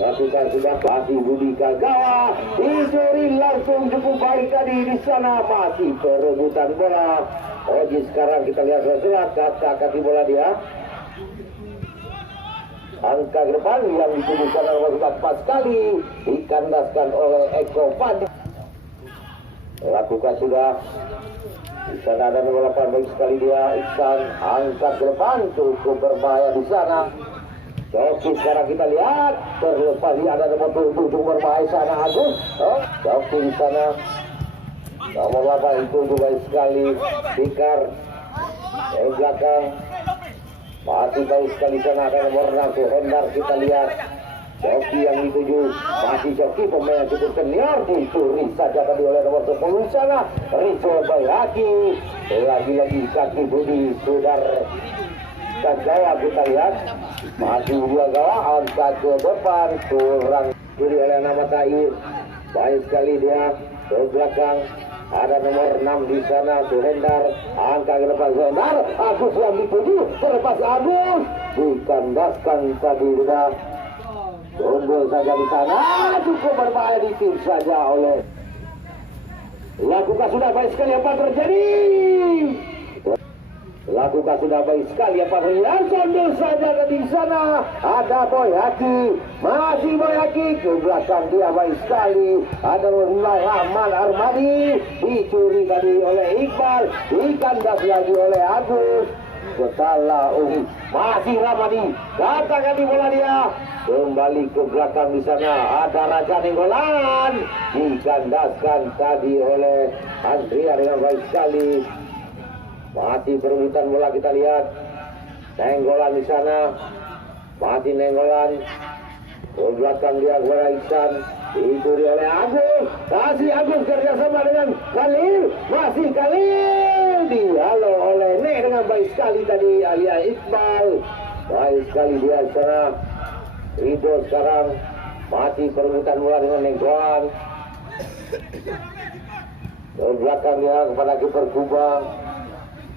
lakukan sudah pasti Budi Kagawa, dicuri langsung cukup baik tadi di sana, masih perebutan bola. Oji sekarang kita lihat selat kaki bola dia. Angka ke depan yang ditujukan nomor 4 sekali dikandaskan oleh Eko Pandi. Lakukan sudah. Di sana ada nomor 8 baik sekali dia. Iksan angkat ke depan cukup berbahaya di sana. Joki sekarang kita lihat terlepas dia ada nomor 7 berbahaya sana Agus. Joki di sana. Nomor 8 itu juga sekali Fikar dari belakang. Masih baik sekali sana ada nomor 6 Hendar kita lihat. Joki yang dituju masih Joki pemain cukup senior, dicuri saja tadi oleh nomor 10 sana Rizal Bayhaqi. Lagi-lagi kaki Budi Sudar Kagawa kita lihat masih dua gawa angkat ke depan kurang diri oleh nama Taib. Baik sekali dia ke belakang. Ada nomor 6 di sana Hendar angka ke depan Hendar. Agus yang dituju terlepas Agus dikandaskan tadi sudah. Unggul saja di sana, cukup berbahaya ditim saja oleh. Lakukan sudah baik sekali apa terjadi. Lakukan sudah baik sekali apa terjadi. Condol saja di sana. Ada Bayhaqi, masih Bayhaqi ke belakang dia baik sekali. Ada Rahman Armadi, dicuri tadi oleh Iqbal, dikandas lagi oleh Agus. Salah masih Ramadi, katakan di bola dia kembali ke belakang di sana. Ada Raja Nenggolan, dikandaskan tadi oleh Andrea dengan baik sekali. Masih perebutan bola kita lihat. Nenggolan di sana, masih Nenggolan ke belakang dia kepada Iksan, dicuri oleh Agus. Masih Agus kerjasama dengan Khalil, masih Khalil dihalo oleh Nek dengan baik sekali tadi Alia Iqbal. Baik sekali dia sana. Ridho sekarang masih perebutan bola dengan Nenggolan. Ke belakang dia kepada kiper Kubang.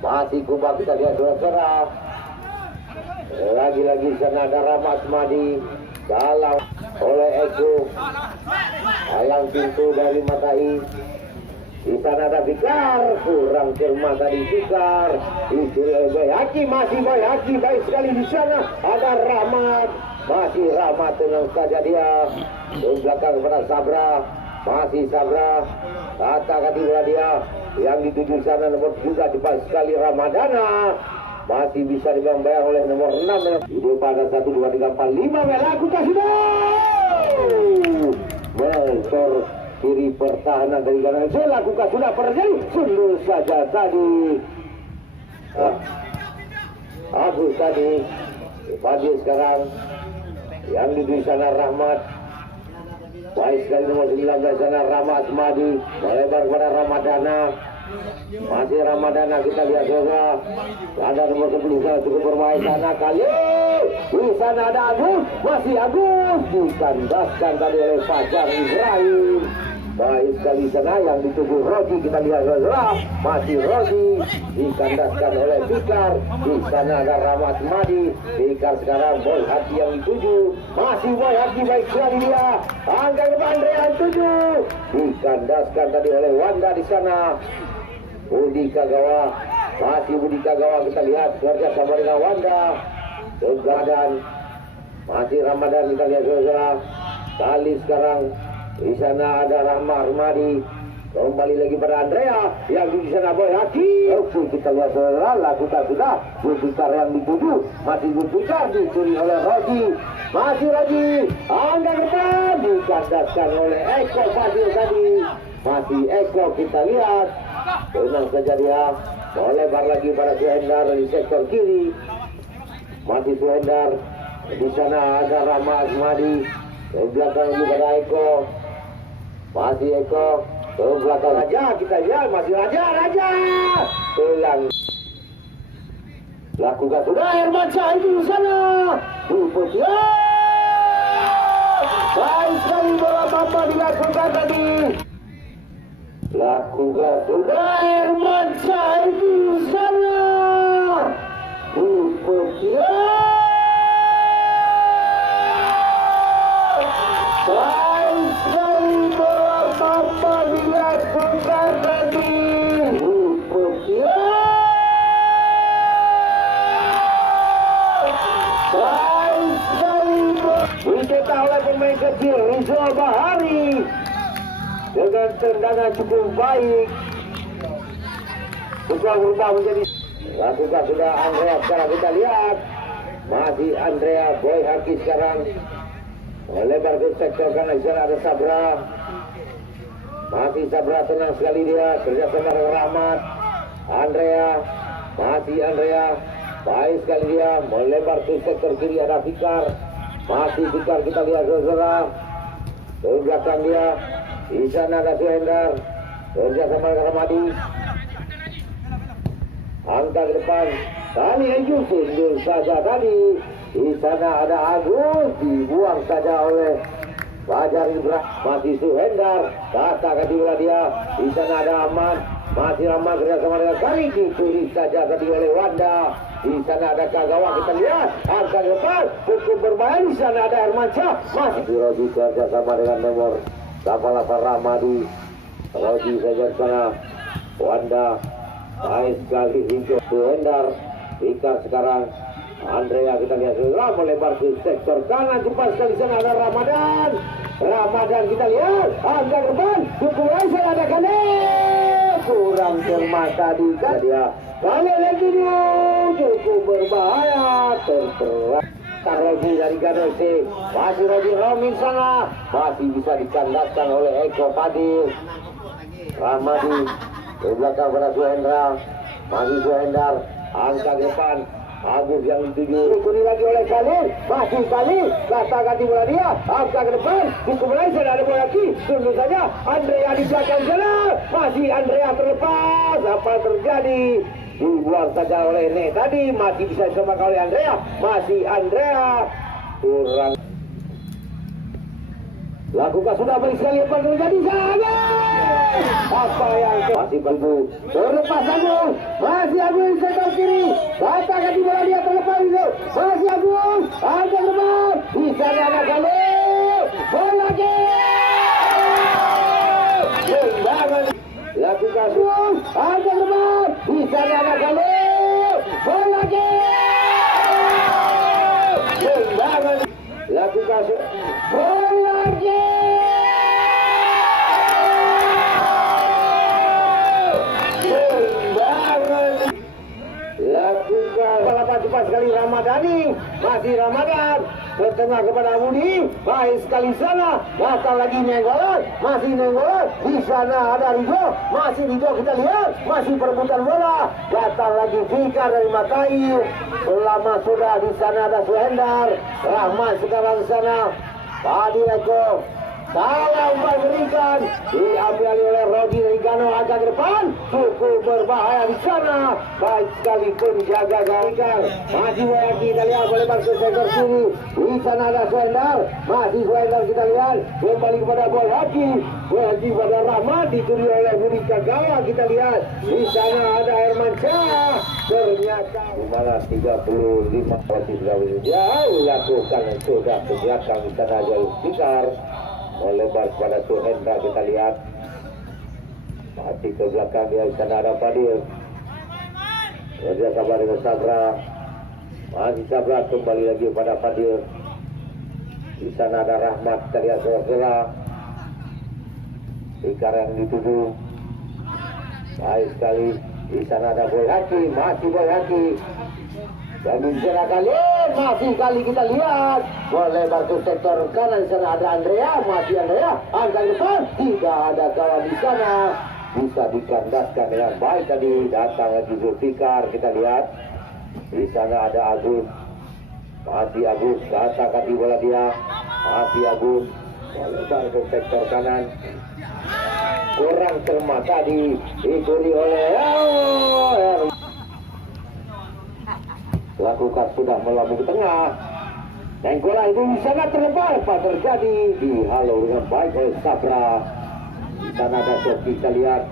Masih Kubang kita lihat saudara. Lagi-lagi sana ada Rahmat Madi. Salah oleh Eko. Halang pintu dari Matai. Di sana ada Fikar, kurang cermat tadi Fikar. Dicuri oleh Bayhaqi, masih Bayhaqi baik sekali di sana. Ada Rahmat, masih Rahmat tenang saja dia. Di belakang kepada Sabra, masih Sabra. Katakan dia yang dituju sana nomor 3 cepat sekali Ramadana. Masih bisa dibayang oleh nomor 6. Ini pada 1, 2, 3, 4, 5 lakukan sudah. Mentor kiri pertahanan dari kanan lakukan sudah terjadi. Sundul saja tadi. Agus tadi. Pagi sekarang yang di sana Rahmat. Baik sekali nomor 19 sana Rahmat Madi. Melebar kepada Ramadana. Masih Ramadana kita lihat juga. Ada nomor 10 sana cukup bermain sana kali. Di sana ada Agus, masih Agus dikandaskan tadi oleh Fajar Ibrahim. Baik sekali sana yang dituju Roji kita lihat juga. Masih Roji dikandaskan oleh Fikar. Di sana ada Rahmat Madi. Fikar sekarang Bayhaqi yang dituju. Masih Bayhaqi baik sekali dia. Angka depan Andre yang tuju. Dikandaskan tadi oleh Wanda di sana. Budi Kagawa, masih Budi Kagawa kita lihat kerja sama dengan Wanda. Ramadan, masih Ramadan kita lihat saudara. Kali sekarang di sana ada Rahmat Armadi. Kembali lagi pada Andrea yang di sana Bayhaqi. Oke kita lihat saudara, lakukan sudah. Zulfikar yang dituju, masih Zulfikar dicuri oleh Roji. Masih Roji, angka depan dikandaskan oleh Eko Fadil tadi. Masih Eko kita lihat. Tenang saja dia. Melebar lagi pada Suhendar di sektor kiri. Masih Suhendar. Di sana ada Rahmat Madi. Di belakang juga ada Eko. Masih Eko. Ke belakang Raja kita lihat. Masih Raja. Pulang. Lakukan sudah Herman Syah di sana. Putih. Baik sekali bola Bamba dilakukan tadi. Lakukan sudah Herman Syah di sana. Putih. dicetak oleh pemain kecil Rizal Bahari dengan tendangan cukup baik. Setelah berubah menjadi lakukan sudah Andrea. Sekarang kita lihat masih Andrea, Boy Haki sekarang melebar ke sektor kanan. Di sana ada Sabra, masih Sabra tenang sekali dia kerjasama dengan Rahmat. Andrea, masih Andrea, baik sekali dia melebar ke sektor kiri. Ada Fikar, masih Fikar, kita lihat saudara ke belakang dia. Di sana ada Suhendar kerjasama dengan Ramadi. Angka ke depan kali Agus undur saja tadi. Di sana ada Agus, dibuang saja oleh Fajar Ibrahim. Masih Suhendar, katakan di bola dia. Di sana ada Ahmad, masih Ahmad kerjasama dengan Kari, ditulis saja tadi oleh Wanda. Di sana ada Kagawa, kita lihat angka ke depan cukup berbahaya. Di sana ada Hermansyah, masih Roji kerjasama dengan nomor 88 Ramadi. Roji saja di sana Wanda. Baik sekali hijau Suhendar. Fikar sekarang Andrea, kita lihat segera melebar ke sektor kanan. Cepat sekali sana ada Ramadan. Ramadan kita lihat angka depan cukup langsung ada Kale. Kurang cermat tadi kan dia. Kale lagi dia cukup berbahaya. Terberat Roji dari Ganose. Masih Roji Romin sana. Masih bisa dikandaskan oleh Eko Fadil. Ramadi ke belakang pada Suhendra. Masih Suhendar. Angka depan Agus yang dituju. Dikuni lagi oleh Khalil. Masih Khalil. Katakan di bola dia. Angka ke depan. Cukup Malaysia ada bola lagi. Tunggu saja. Andrea di belakang sana. Masih Andrea terlepas. Apa terjadi? Dibuang saja oleh Nek tadi. Masih bisa disebabkan oleh Andrea. Masih Andrea. Kurang. Lakukan sudah balik sekali apa terjadi sana. Apa yang masih bantu terlepas Agus. Masih Agus di sektor kiri. Katakan di bola dia terlepas itu. Masih Agus. Ada terbang. Di sana ada Khalil. Bola lagi. Tendangan. Lakukan Agus. Ada terbang. Di sana ada Khalil. Bola lagi. Tendangan. Lakukan bola lagi. Lakukan cepat sekali Ramadhani. Masih Ramadan ke tengah kepada Budi. Baik sekali sana. Datang lagi Nenggolan. Masih Nenggolan. Di sana ada Ridho. Masih Ridho kita lihat. Masih perebutan bola. Datang lagi Fikar dari Matayu. Selama sudah di sana ada Suhendar. Rahmat sekarang di sana. Padi Eko. Salah umpan berikan. Diambil oleh Rodi Rigano agak ke depan. Cukup berbahaya di sana. Baik sekali penjaga gawang. Masih Wayaki kita lihat boleh masuk sektor kiri. Di sana ada Suhendar. Masih Suhendar kita lihat. Kembali kepada Boy Haki. Boy Haki pada Rahmat. Dicuri oleh Budi Kagawa kita lihat. Di sana ada Hermansyah. Ternyata Umara 35 masih sudah jauh. Lakukan sudah ke belakang di sana jauh Fikar. Melebar kepada Suhendra kita lihat. Masih ke belakang dia di sana ada Fadil. Kerja sama dengan Sabra. Masih Sabra kembali lagi pada Fadil. Di sana ada Rahmat kita lihat Sela. Fikar yang dituju. Baik sekali. Di sana ada Boy Haki. Masih Boy Haki. Dan di sana kali masih kali kita lihat boleh batu sektor kanan. Di sana ada Andrea, masih Andrea angkat depan, tidak ada kawan di sana, bisa dikandaskan dengan baik tadi. Datang lagi Zulfikar kita lihat. Di sana ada Agus, masih Agus katakan di bola dia, masih Agus boleh batu sektor kanan. Kurang cermat tadi dicuri oleh lakukan sudah melambung ke tengah. Nenggola itu di sana terlepas. Apa terjadi? Dihalau dengan baik oleh Sabra. Di sana ada Sofi kita lihat.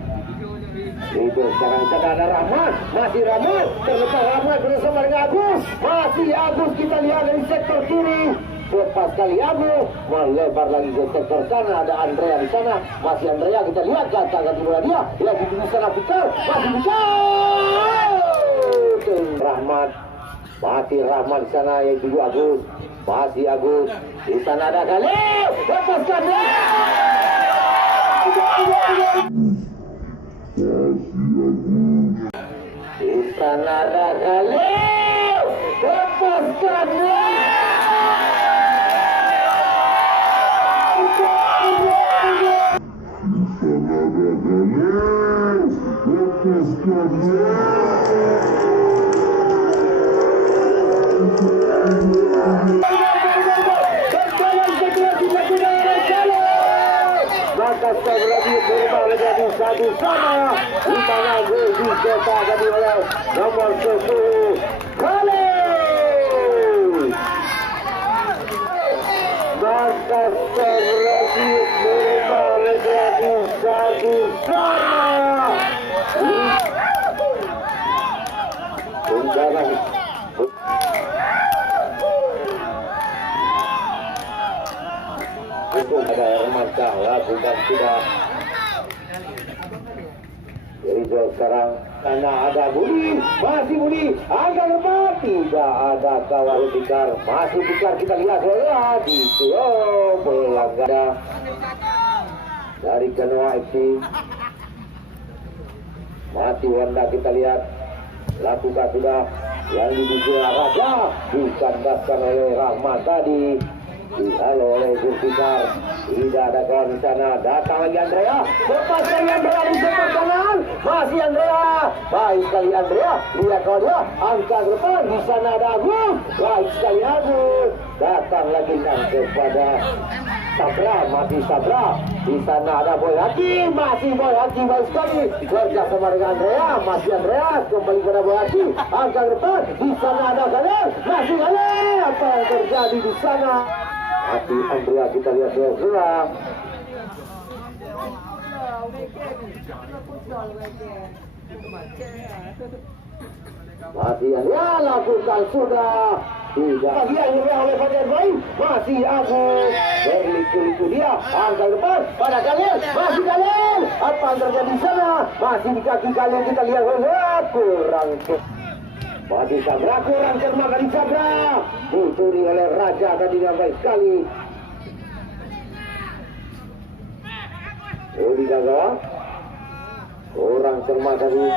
Itu sekarang sana ada Rahmat. Masih Rahmat. Terlepas Rahmat bersama dengan Agus. Masih Agus kita lihat dari sektor kiri. Lepas kali Agus melebar lagi ke sektor kanan. Ada Andrea di sana. Masih Andrea kita lihat. Katakan di bola dia. Lagi di sana Fikar. Masih Fikar. Rahmat. Mati Rahmat di sana yaitu Agus. masih Agus. Di sana ada Khalil, lepaskan dia. Di sana ada Khalil, lepaskan dia. Maka lagi berubah menjadi satu sama, di mana gol dicetak tadi oleh nomor 10 Khalil. Maka lagi berubah menjadi satu sama. Tendangan untuk ada Hermansyah lakukan sudah. Jadi sekarang karena ada Budi, masih Budi agak lepas, tidak ada kawan Fikar, masih Fikar. Kita lihat di pelanggaran dari Genoa FC. Mati Wanda kita lihat lakukan sudah yang diduga Raja dikandaskan oleh Rahmat tadi. Halo oleh Zulfikar, tidak ada kawan di sana. Datang lagi Andrea, lepas dari Andrea di sebelah kanan, masih Andrea, baik sekali Andrea. Lihat kawan dia, angkat depan. Di sana ada Agus, baik sekali Agus. Datang lagi kepada Sabra, masih Sabra. Di sana ada Boy Haki, masih Boy Haki, baik sekali. Kerja sama dengan Andrea, masih Andrea, kembali kepada Boy Haki, angkat depan. Di sana ada Khalil, masih Khalil. Apa yang terjadi di sana? Hati Andrea kita lihat sebelah. Masih Andrea lakukan sudah. Tidak. Lagi Andrea oleh Fajar Bayi. Masih Agus. Berliku-liku dia. Angkat depan pada Khalil. Masih Khalil. Apa yang terjadi di sana? Masih di kaki Khalil kita lihat. Kurang. Masih Sabra, kurang cermat dari Sabra. Dicuri oleh Raja tadi dengan baik sekali. Rudi Gagawa. Kurang cermat tadi.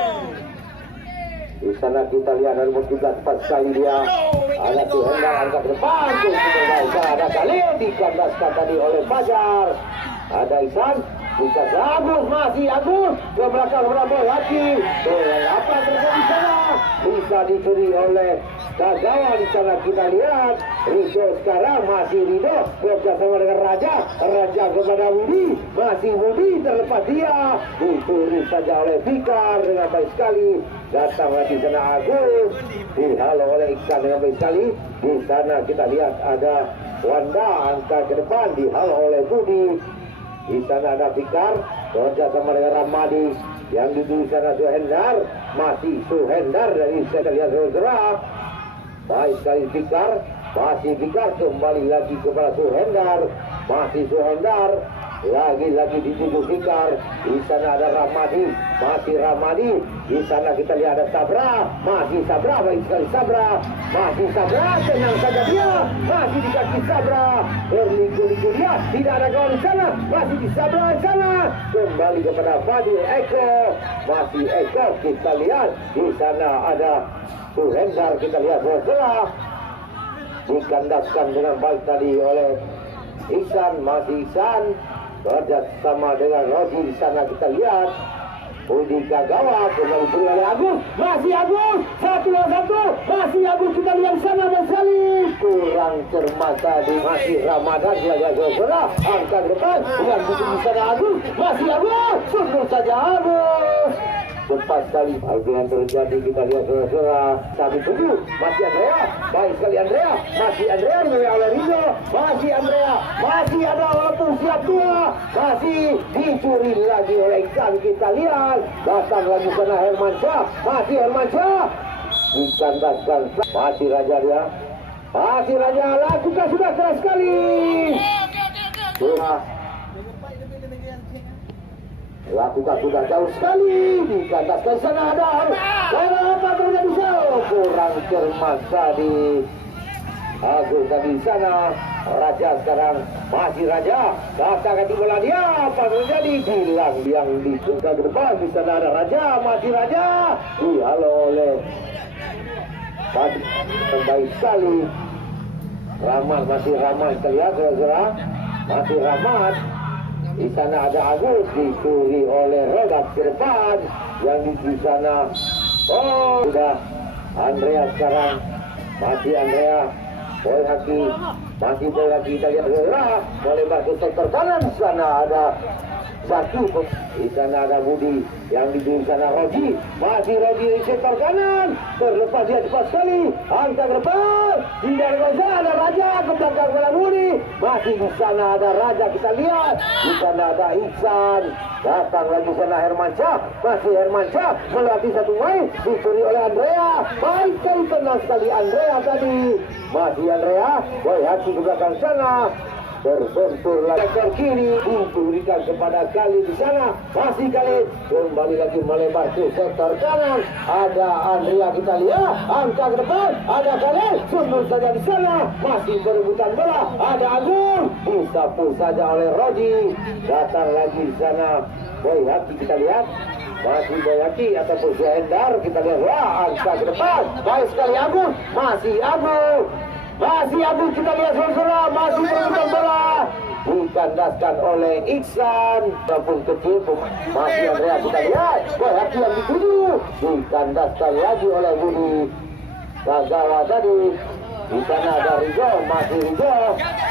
Di sana kita lihat dari juga tepat sekali dia. Ada Tuhendang angkat depan. Ada kali dikandaskan tadi oleh Fajar. Ada Isan. Bisa Agus, masih Agus. Ke belakang berapa Haki. Apa yang terjadi di sana? Bisa dicuri oleh Gagawa. Di sana kita lihat Rido sekarang masih Rido bekerjasama dengan Raja. Raja kepada Budi, masih Budi terlepas dia. Dicuri saja oleh Fikar dengan baik sekali. Datang lagi sana Agus, dihalau oleh Iksan dengan baik sekali. Di sana kita lihat ada Wanda angkat ke depan, dihalau oleh Budi. Di sana ada Fikar bekerja sama dengan Ramadi. Yang duduk di sana Suhendar, masih Suhendar dari saya lihat saudara. Baik sekali Fikar, masih Fikar kembali lagi kepada Suhendar, masih Suhendar. Lagi-lagi dituju Fikar. Di sana ada Ramadi, masih Ramadi. Di sana kita lihat ada Sabra, masih Sabra, baik sekali Sabra, masih Sabra, tenang saja dia, masih di kaki Sabra, berliku-liku dia, tidak ada kawan di sana, masih di Sabra di sana, kembali kepada Fadil Eko, masih Eko kita lihat. Di sana ada Suhendar kita lihat bola dikandaskan dengan baik tadi oleh Iksan, masih Iksan. Kerja sama dengan Roji. Di sana kita lihat Budi Gagawa kembali beri oleh Agus, masih Agus, 1-1, masih Agus kita lihat sana sekali. Kurang cermat tadi, masih Ramadan lagi saudara. Angkat depan yang di sana Agus, masih Agus, sungguh saja Agus. Cepat sekali hal yang terjadi kita lihat saudara. 1-7 masih Andrea, baik sekali Andrea, masih Andrea oleh Rido, masih Andrea, masih ada walaupun siap tua, masih dicuri lagi oleh Iksan kita lihat. Datang lagi sana Hermansyah, masih Hermansyah dikandaskan, masih Raja dia, masih Raja lakukan sudah keras sekali. Lakukan sudah jauh sekali dikandaskan sana ada. Karena apa terjadi jauh? Kurang cermat tadi Agus tadi di sana. Raja sekarang masih Raja. Katakan di bola dia. Apa terjadi? Hilang yang di ke depan. Di sana ada Raja. Masih Raja. Halo oleh tadi terbaik sekali. Rahmat masih Rahmat. Kita lihat saudara. Masih Rahmat. Di sana ada Agus. Dicuri oleh Rodat ke depan. Yang di sana. Oh, sudah Andrea sekarang. Masih Andrea. Boy Haki. Masih Boy Haki. Kita lihat bola. Melebar ke sektor kanan. Di sana ada Satu. Di sana ada Budi. Yang di sana Roji. Masih Roji di sektor kanan. Terlepas dia cepat sekali. Angkat ke depan. Di dalam sana ada Raja. Ke belakang bola Budi. Masih di sana ada Raja. Kita lihat. Di sana ada Iksan. Datang lagi sana Hermansyah. Masih Hermansyah melatih satu main. Dicuri oleh Andrea. Baik sekali, tenang sekali Andrea tadi. Masih Andrea. Boy Haki ke belakang sana. Terbentur lagi sektor kiri. Diberikan kepada Khalid di sana. Masih Khalid. Kembali lagi melebar ke sektor kanan. Ada Andrea kita lihat. Angkat ke depan. Ada Khalid. Sundul saja di sana. Masih berebutan bola. Ada Agung. Disapu saja oleh Roji. Datang lagi di sana. Boy Haki kita lihat. Masih Boy Haki ataupun Hendar. Kita lihat. Wah, angkat ke depan. Baik sekali Agung. Masih Agung. Masih Agung kita lihat saudara. Masih berebutan bola. Dikandaskan oleh Iksan. Walaupun kecil. Masih Andrea kita lihat. Boy Haki yang dituju. Dikandaskan lagi oleh Budi. Gagawa tadi. Di sana ada Rijo. Masih Rijo.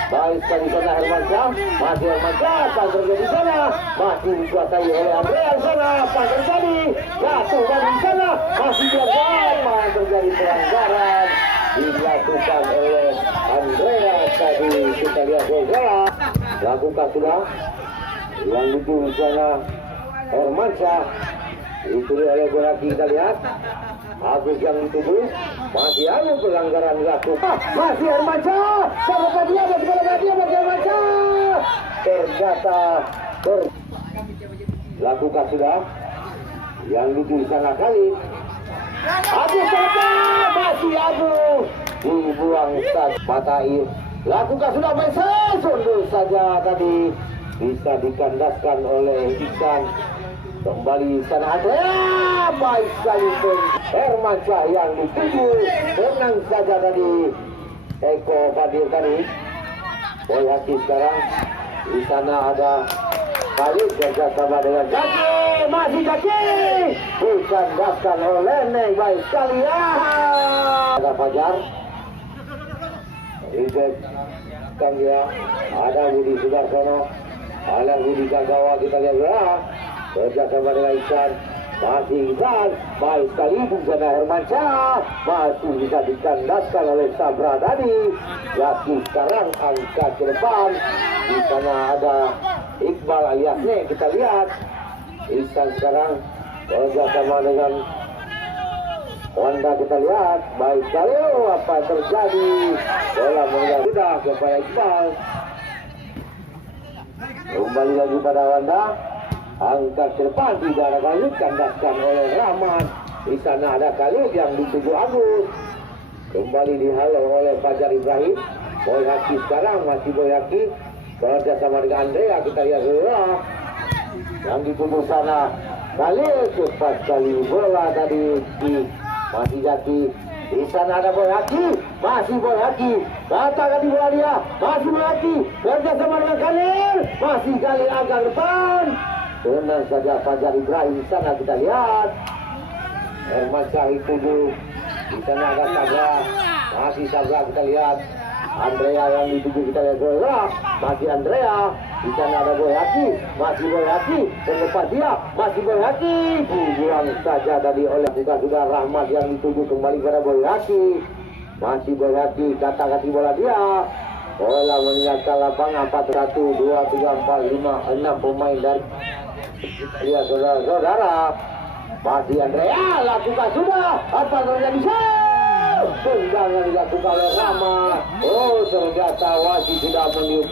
Baik sekali sana Hermansyah. Masih Hermansyah. Apa terjadi di sana? Masih dikuasai oleh Andrea di sana. Apa terjadi? Jatuh dari di sana. Masih biarkan. Apa yang terjadi pelanggaran? Dilakukan oleh Andrea tadi. Kita lihat bola. Lakukan sudah. Yang itu di sana Hermansyah. Itu oleh bola kita lihat. Agus yang dituju. Masih ada pelanggaran dilakukan. Masih Hermansyah. Terlepas dia. Masih Hermansyah. Ternyata lakukan sudah. Yang itu di sana Khalid. Agus terlepas. Masih Agus. Dibuang saja mata air. Lakukan sudah Messi. Sundul saja tadi. Bisa dikandaskan oleh Iksan. Kembali sana Andrea. Baik sekali pun Hermansyah yang dituju. Tenang saja tadi Eko Fadil tadi. Boy Haki sekarang. Di sana ada Khalid kerjasama dengan Jaki. Masih Jaki. Dikandaskan oleh Neng. Baik sekali. Ada Fajar. Rizek kan dia. Ada Budi Sudarsono. Ada Budi Gagawa. Kita lihat kerjasama dengan Iksan. Masih Iksan. Baik sekali di sana Hermansyah. Masih bisa dikandaskan oleh Sabra tadi. Yaki sekarang angkat ke depan. Di sana ada Iqbal alias Nek. Kita lihat Iksan sekarang kerjasama dengan Wanda. Kita lihat. Baik sekali. Apa yang terjadi? Bola meninggal sudah kepada Iqbal. Kembali lagi pada Wanda. Angkat ke depan. Tidak ada Khalid. Kandaskan oleh Rahmat. Di sana ada Khalid yang dituju Agus. Kembali dihalau oleh Fajar Ibrahim. Boy Haki sekarang. Masih Boy Haki. Kerjasama dengan Andrea. Kita lihat bola. Yang dituju sana Khalid. Cepat sekali bola tadi. Masih Jaki. Di sana ada Boy Haki. Masih Boy Haki. Katakan di bola dia. Masih Boy Haki. Kerjasama dengan Khalid. Masih Khalid agak depan. Tenang saja Fajar Ibrahim. Di sana kita lihat Hermansyah dituju. Di sana ada Sabra. Masih Sabra kita lihat. Andrea yang dituju kita lihat bola. Masih Andrea. Di sana ada Boy Haki. Masih Boy Haki. Terlepas dia. Masih Boy Haki. Dibuang saja tadi oleh sudah Rahmat yang dituju kembali kepada Boy Haki. Masih Boy Haki. Kata-kati bola dia. Bola meninggalkan lapangan 41, 2, 3, 4, 5, 6 pemain dari ya saudara-saudara. Masih Andrea. Lakukan sudah. Apa terjadi? Tendangan dilakukan oleh Rama. Oh, ternyata wasit sudah meniup.